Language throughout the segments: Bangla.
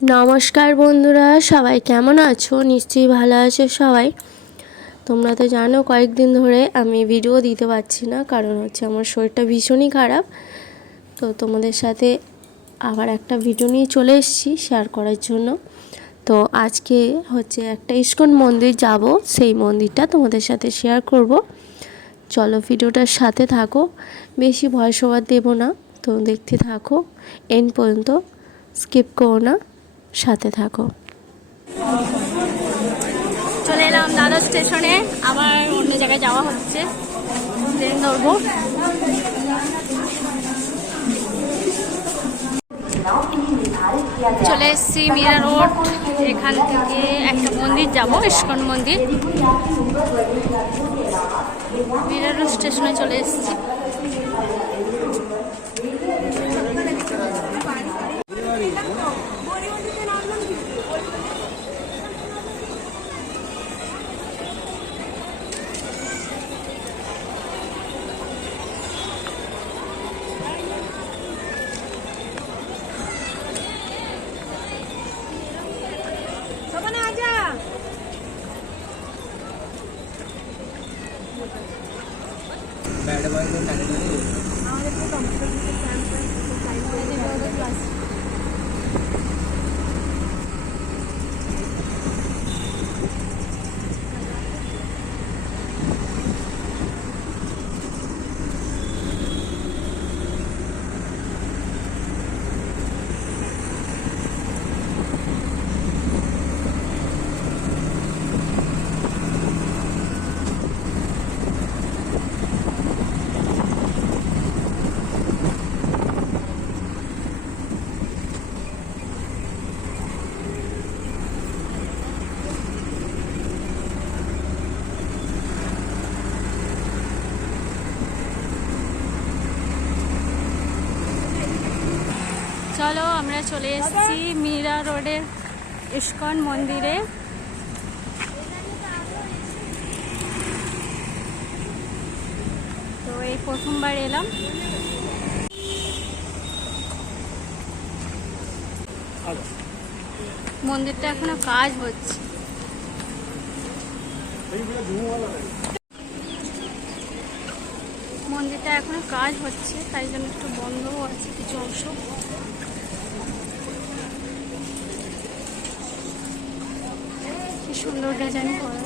নমস্কার বন্ধুরা, সবাই কেমন আছো? নিশ্চয়ই ভালো আছো সবাই। তোমরা তো জানো কয়েকদিন ধরে আমি ভিডিও দিতে পারছি না, কারণ হচ্ছে আমার শরীরটা ভীষণই খারাপ। তো তোমাদের সাথে আবার একটা ভিডিও নিয়ে চলে এসেছি শেয়ার করার জন্য। তো আজকে হচ্ছে একটা ইস্কন মন্দির যাব, সেই মন্দিরটা তোমাদের সাথে শেয়ার করব। চলো ভিডিওটার সাথে থাকো, বেশি ভয়েস ওভার দেবো না, তো দেখতে থাকো এন্ড পর্যন্ত, স্কিপ করো না, সাথে থাকো। চলে এলাম দাদর স্টেশনে, আবার অন্য জায়গায় যাওয়া হচ্ছে, ট্রেন ধরবো। চলে এসেছি মীরা রোড, এখান থেকে একটা মন্দির যাব, ইস্কন মন্দির। মীরা রোড স্টেশনে চলে এসেছি। চলো আমরা চলে এসেছি মীরা রোডের ইস্কন মন্দিরে। তো এই প্রথমবার এলাম। মন্দিরটা এখনো কাজ হচ্ছে। মন্দিরটা এখনো কাজ হচ্ছে, তাই জন্য একটু বন্ধও আছে কিছু অংশ। কি সুন্দর ডিজাইন করা।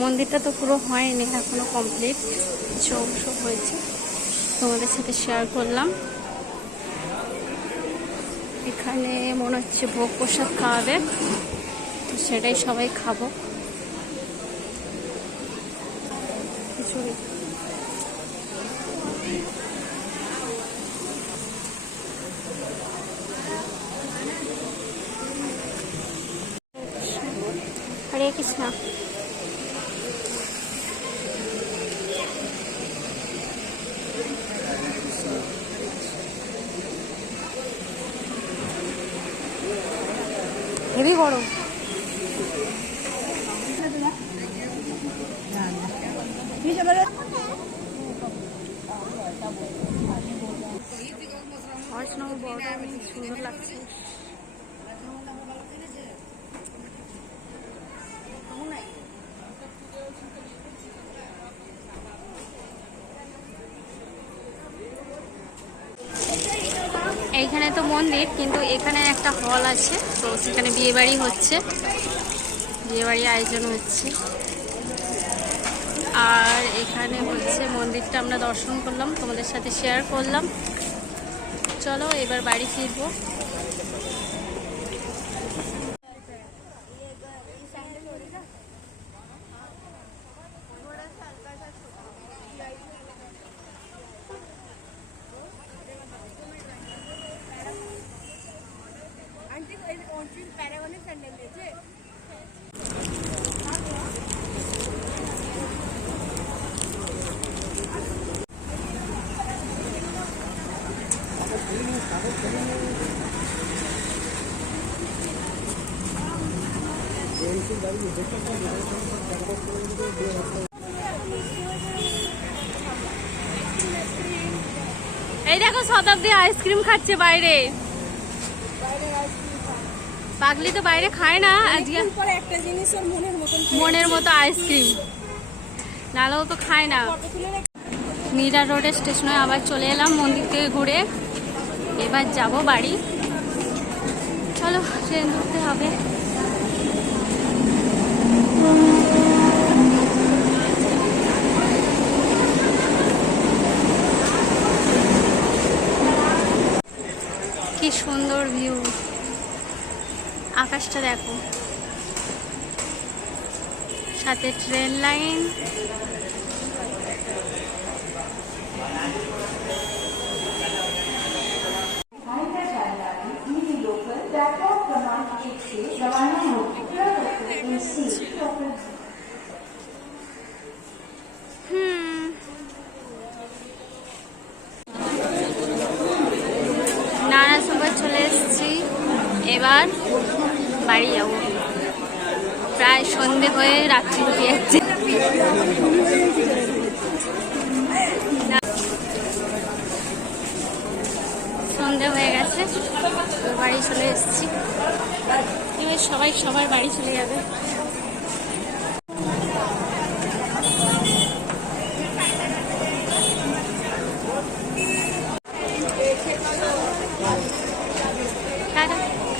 মন্দিরটা তো পুরো হয়নি, এখনো কমপ্লিট, সব হয়েছে, তোমাদের সাথে শেয়ার করলাম। এখানে মনে হচ্ছে ভোগ প্রসাদ খাওয়াবে, তো সেটাই সবাই খাবো। খিচুড়ি হরে কৃষ্ণ। হেভি গরম। সুন্দর লাগছে। এইখানে তো মন্দির, কিন্তু এখানে একটা হল আছে, তো সেখানে বিয়েবাড়ি হচ্ছে, বিয়েবাড়ি আয়োজন হচ্ছে। আর এখানে হচ্ছে মন্দিরটা আমরা দর্শন করলাম, তোমাদের সাথে শেয়ার করলাম। চলো এবার বাড়ি ফিরবো। এই দেখো শতাব্দী আইসক্রিম খাচ্ছে বাইরে। পাগলি তো বাইরে খায় না, আজকে একটা জিনিস ওর মনের মতো আইসক্রিম, নাহলেও তো খায় না। মীরা রোডের স্টেশনে আবার চলে এলাম মন্দির থেকে ঘুরে, এবার যাব বাড়ি। চলো ট্রেন ধরতে হবে। কি সুন্দর ভিউ, আকাশটা দেখো, সাথে ট্রেন লাইন। নানা সময় চলে এসেছি, এবার বাড়ি যাবো। প্রায় সন্ধে হয়ে রাত্রি হতে যাচ্ছে। সন্ধে হয়ে গেছে, বাড়ি চলে এসেছি। এবার সবাই সবার বাড়ি চলে যাবে।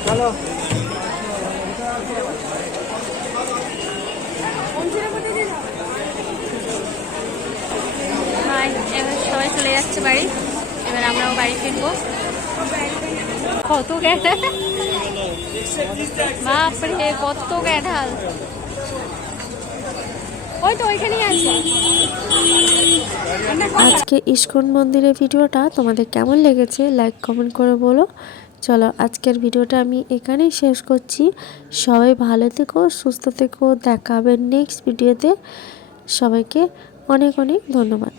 চলো এবার সবাই চলে যাচ্ছে বাড়ি, এবার আমরাও বাড়ি ফিরবো। কত গ্যাঁঠাল, বাপরে কত গ্যাঁঠাল, ওই তো ওইখানেই আছে। আজকে ইস্কন মন্দিরের ভিডিওটা তোমাদের কেমন লেগেছে লাইক কমেন্ট করে বলো। চলো আজকের ভিডিওটা আমি এখানেই শেষ করছি। সবাই ভালো থেকো, সুস্থ থেকো, দেখা হবে নেক্সট ভিডিওতে। সবাইকে অনেক অনেক ধন্যবাদ।